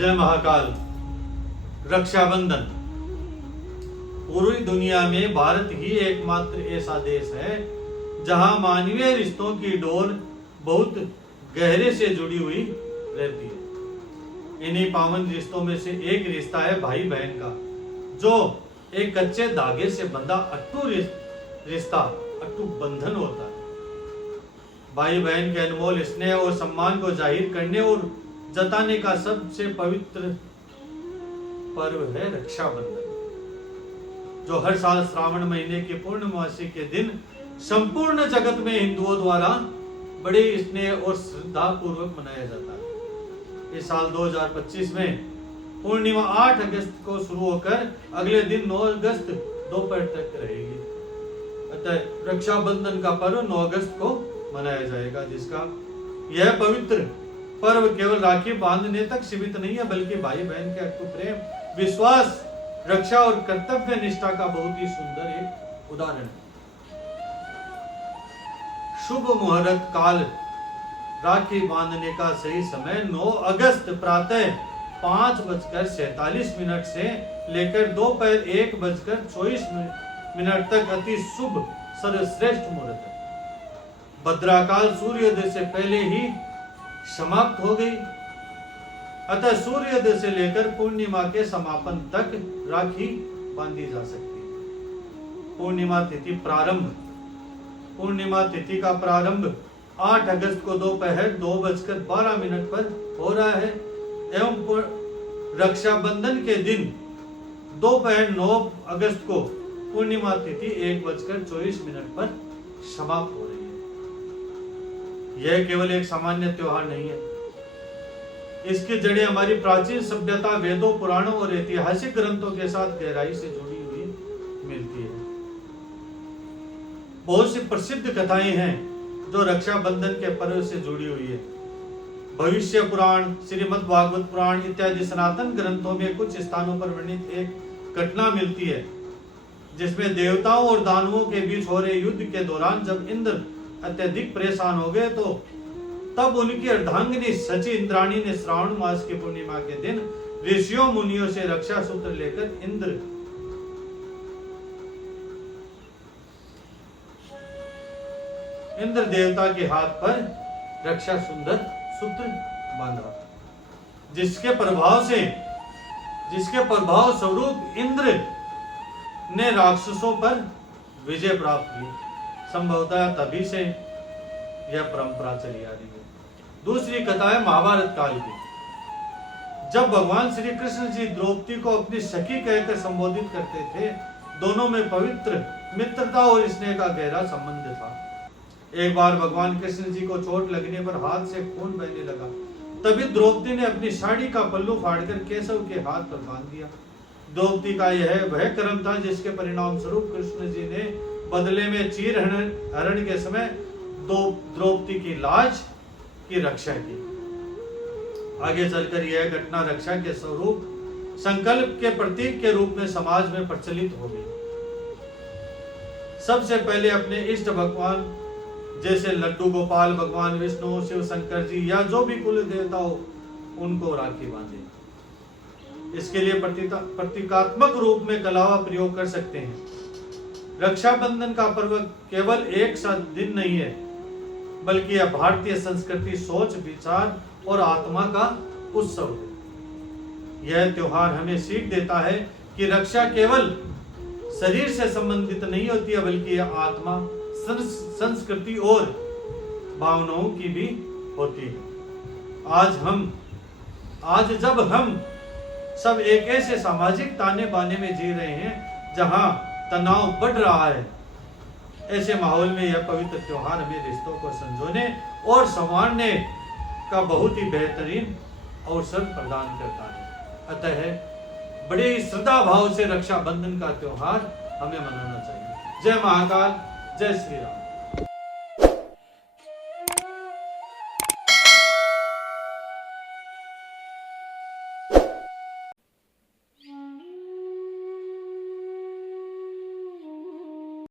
जय महाकाल। रक्षाबंधन पूरी दुनिया में भारत ही एकमात्र ऐसा देश है जहां मानवीय रिश्तों की डोर बहुत गहरे से जुड़ी हुई रहती है। इन्हीं पावन रिश्तों में से एक रिश्ता है भाई बहन का, जो एक कच्चे धागे से बंधा अटूट रिश्ता, अटूट बंधन होता है। भाई बहन के अनमोल स्नेह और सम्मान को जाहिर करने और जताने का सबसे पवित्र पर्व है रक्षाबंधन, जो हर साल श्रावण महीने की पूर्णमासी के दिन संपूर्ण जगत में हिंदुओं द्वारा बड़े स्नेह और श्रद्धा पूर्वक मनाया जाता है। इस साल 2025 में पूर्णिमा 8 अगस्त को शुरू होकर अगले दिन 9 अगस्त दोपहर तक रहेगी। अतः रक्षाबंधन का पर्व 9 अगस्त को मनाया जाएगा, जिसका यह पवित्र पर्व केवल राखी बांधने तक सीमित नहीं है, बल्कि भाई बहन के अटूट प्रेम, विश्वास, रक्षा और कर्तव्य निष्ठा का बहुत ही सुंदर एक उदाहरण है। शुभ मुहूर्त काल राखी बांधने का सही समय 9 अगस्त प्रातः 5:47 से लेकर दोपहर 1:24 तक अति शुभ सर्वश्रेष्ठ मुहूर्त है। भद्राकाल सूर्योदय से पहले ही समाप्त हो गई, अतः सूर्योदय से लेकर पूर्णिमा के समापन तक राखी बांधी जा सकती है। पूर्णिमा तिथि का प्रारंभ 8 अगस्त को दोपहर 2:12 पर हो रहा है एवं रक्षाबंधन के दिन दोपहर 9 अगस्त को पूर्णिमा तिथि 1:24 पर समाप्त हो रही है। यह केवल एक सामान्य त्योहार नहीं है, इसकी जड़ें हमारी प्राचीन सभ्यता, वेदों, पुराणों और ऐतिहासिक ग्रंथों के साथ गहराई से जुड़ी हुई मिलती है। बहुत सी प्रसिद्ध कथाएं हैं जो रक्षाबंधन के पर्व से जुड़ी हुई है। भविष्य पुराण, श्रीमद् भागवत पुराण इत्यादि सनातन ग्रंथों में कुछ स्थानों पर वर्णित एक घटना मिलती है, जिसमें देवताओं और दानवों के बीच हो रहे युद्ध के दौरान जब इंद्र अत्यधिक परेशान हो गए तो तब उनकी अर्धांगिनी सची इंद्राणी ने श्रावण मास की पूर्णिमा के दिन ऋषियों मुनियों से रक्षा सूत्र लेकर इंद्र देवता के हाथ पर रक्षा सूत्र बांधा, जिसके प्रभाव स्वरूप इंद्र ने राक्षसों पर विजय प्राप्त की। संभवतः तभी से यह परंपरा चली आ रही है। दूसरी कथा है महाभारत काल की, जब भगवान श्री कृष्ण जी द्रौपदी को अपनी सखी कहकर संबोधित करते थे। दोनों में पवित्र मित्रता और स्नेह का गहरा संबंध था। एक बार भगवान कृष्ण जी को चोट लगने पर हाथ से खून बहने लगा। तभी द्रौपदी ने अपनी साड़ी का पल्लू फाड़कर केशव के हाथ पर बांध दिया। द्रौपदी का यह वह कर्म था जिसके परिणाम स्वरूप कृष्ण जी ने बदले में चीर हरण के समय द्रौपदी की लाज की रक्षा की। आगे चलकर यह घटना रक्षा के स्वरूप संकल्प के प्रतीक के रूप में समाज में प्रचलित हो गई। सबसे पहले अपने इष्ट भगवान जैसे लड्डू गोपाल, भगवान विष्णु, शिव शंकर जी या जो भी कुल देवता हो, उनको राखी बांधे। इसके लिए प्रतीकात्मक रूप में कलावा प्रयोग कर सकते हैं। रक्षाबंधन का पर्व केवल एक सा दिन नहीं है, बल्कि यह भारतीय संस्कृति, सोच, विचार और आत्मा का उत्सव है। यह त्योहार हमें सीख देता है कि रक्षा केवल शरीर से संबंधित नहीं होती है, बल्कि यह आत्मा, संस्कृति और भावनाओं की भी होती है। आज जब हम सब एक ऐसे सामाजिक ताने बाने में जी रहे हैं जहां तनाव बढ़ रहा है, ऐसे माहौल में यह पवित्र त्योहार हमें रिश्तों को संजोने और संवारने का बहुत ही बेहतरीन अवसर प्रदान करता है। अतः बड़े श्रद्धा भाव से रक्षाबंधन का त्योहार हमें मनाना चाहिए। जय महाकाल, जय श्री राम।